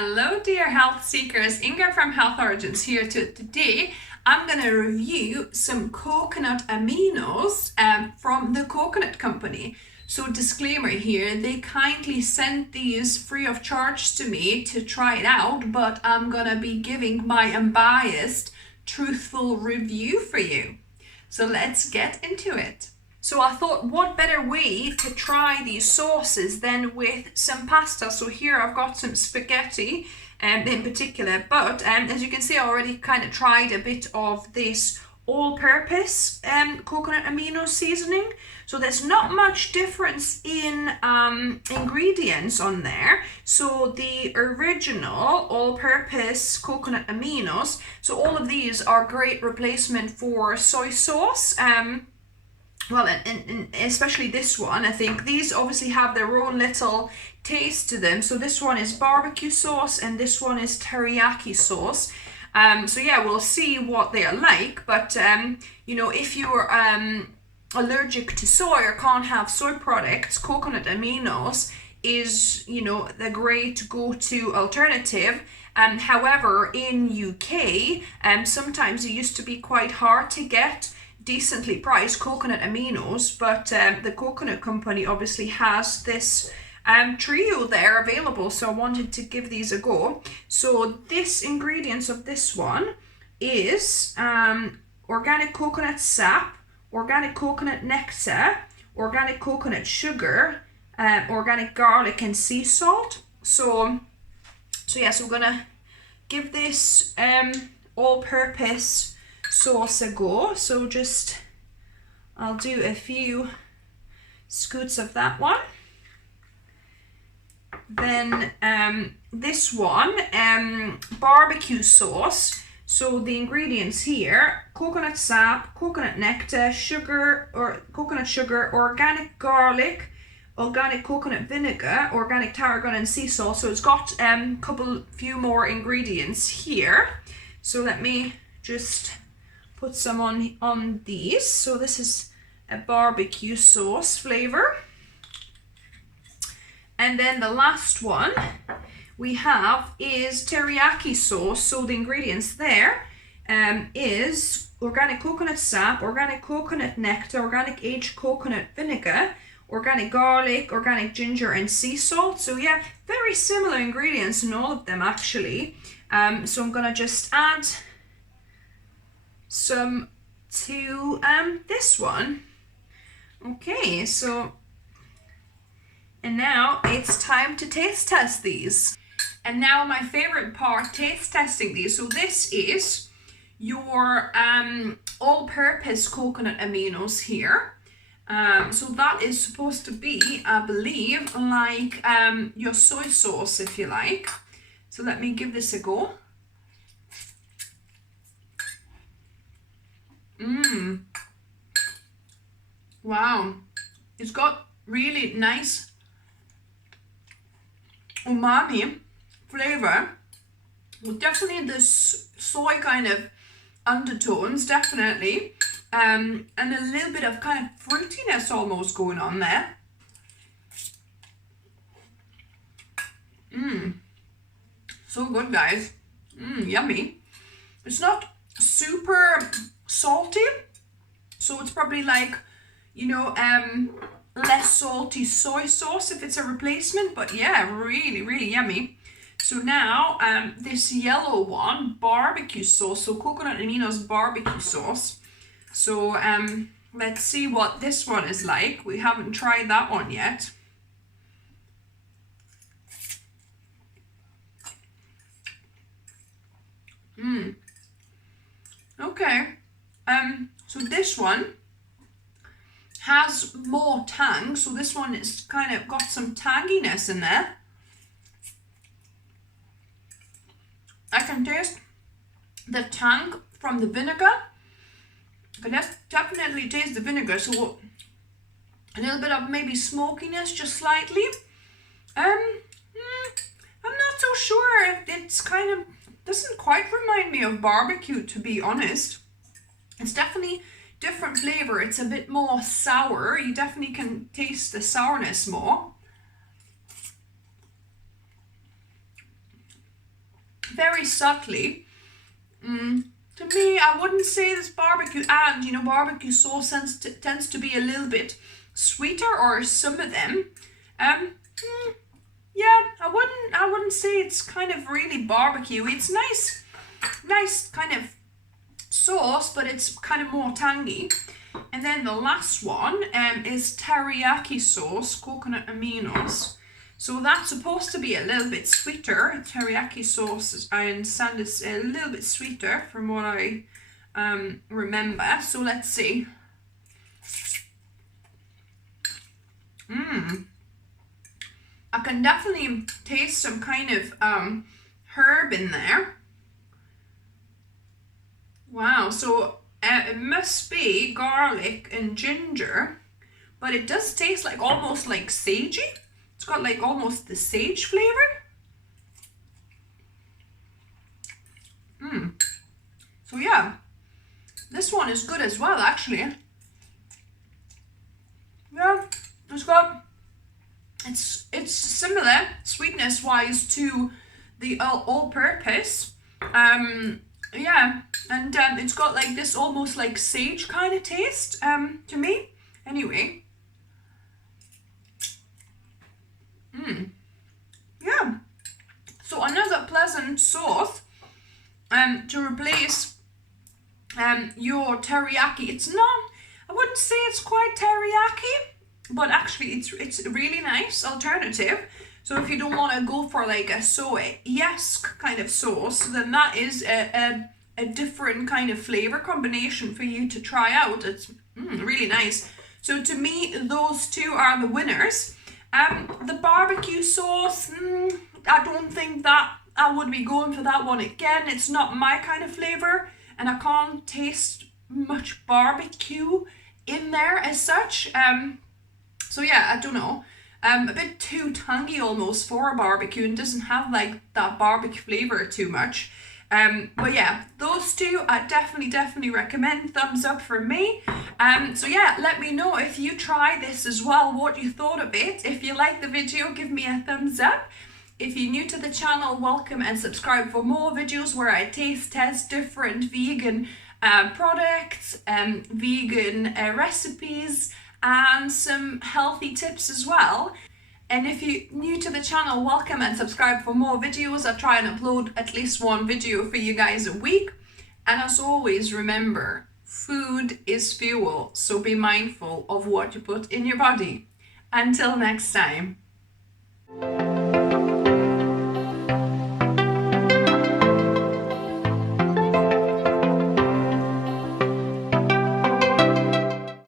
Hello dear health seekers, Inga from Health Origins here. Today I'm going to review some coconut aminos from the coconut company. So disclaimer here, they kindly sent these free of charge to me to try it out, but I'm going to be giving my unbiased, truthful review for you. So let's get into it. So I thought, what better way to try these sauces than with some pasta. So here I've got some spaghetti in particular, but as you can see, I already kind of tried a bit of this all-purpose coconut amino seasoning. So there's not much difference in ingredients on there. So the original all-purpose coconut aminos, so all of these are great replacement for soy sauce. Well, and especially this one, I think these obviously have their own little taste to them. So this one is barbecue sauce and this one is teriyaki sauce. So yeah, we'll see what they are like. But, you know, if you're allergic to soy or can't have soy products, coconut aminos is, you know, the great go-to alternative. However, in UK, sometimes it used to be quite hard to get decently priced coconut aminos, but the coconut company obviously has this trio there available, so I wanted to give these a go. So this ingredients of this one is organic coconut sap, organic coconut nectar, organic coconut sugar, organic garlic and sea salt. So yes, we're gonna give this all-purpose sauce a go. So just I'll do a few scoots of that one. Then this one, barbecue sauce. So the ingredients here: coconut sap, coconut nectar, sugar or coconut sugar, organic garlic, organic coconut vinegar, organic tarragon and sea salt. So it's got a few more ingredients here. So let me just put some on these. So this is a barbecue sauce flavor. And then the last one we have is teriyaki sauce. So the ingredients there is organic coconut sap, organic coconut nectar, organic aged coconut vinegar, organic garlic, organic ginger and sea salt. So yeah, very similar ingredients in all of them actually. So I'm gonna just add some to this one. Okay, so and now it's time to taste test these. And now my favorite part, taste testing these. So this is your all-purpose coconut aminos here. So that is supposed to be, I believe, like your soy sauce, if you like. So let me give this a go. Wow, it's got really nice umami flavor with definitely this soy kind of undertones, definitely, and a little bit of kind of fruitiness almost going on there. So good, guys. Yummy. It's not super salty, so it's probably like, you know, less salty soy sauce if it's a replacement, but yeah, really yummy. So now this yellow one, barbecue sauce, so coconut aminos barbecue sauce. So let's see what this one is like. We haven't tried that one yet. Okay. So this one has more tang. So this one is kind of got some tanginess in there. I can taste the tang from the vinegar. I can definitely taste the vinegar. So a little bit of maybe smokiness, just slightly. I'm not so sure. It's kind of doesn't quite remind me of barbecue, to be honest. It's definitely different flavor. It's a bit more sour. You definitely can taste the sourness more. very subtly. To me, I wouldn't say this barbecue, and you know, barbecue sauce tends to be a little bit sweeter, or some of them. Yeah, I wouldn't say it's kind of really barbecue. It's nice kind of sauce, but it's kind of more tangy. And then the last one is teriyaki sauce, coconut aminos. So that's supposed to be a little bit sweeter. Teriyaki sauce, I understand, is a little bit sweeter from what I remember. So let's see. I can definitely taste some kind of herb in there. Wow, so it must be garlic and ginger, but it does taste like almost like sagey. It's got like almost the sage flavor. So yeah, this one is good as well, actually. Yeah, it's similar sweetness wise to the all-purpose. Yeah, and it's got like this almost like sage kind of taste to me. Anyway. Yeah. So another pleasant sauce to replace your teriyaki. It's not, I wouldn't say it's quite teriyaki, but actually it's a really nice alternative. So if you don't want to go for like a soy-esque kind of sauce, then that is a different kind of flavor combination for you to try out. It's really nice. So to me, those two are the winners. The barbecue sauce, I don't think that I would be going for that one again. It's not my kind of flavor, and I can't taste much barbecue in there as such. So yeah, I don't know. A bit too tangy almost for a barbecue, and doesn't have like that barbecue flavor too much. But yeah, those two I definitely recommend. Thumbs up for me. So yeah, let me know if you try this as well, what you thought of it. If you like the video, give me a thumbs up. If you're new to the channel, welcome and subscribe for more videos where I taste test different vegan products, vegan recipes, and some healthy tips as well. And if you're new to the channel, welcome and subscribe for more videos. I try and upload at least one video for you guys a week. And as always, remember, food is fuel, so be mindful of what you put in your body. Until next time.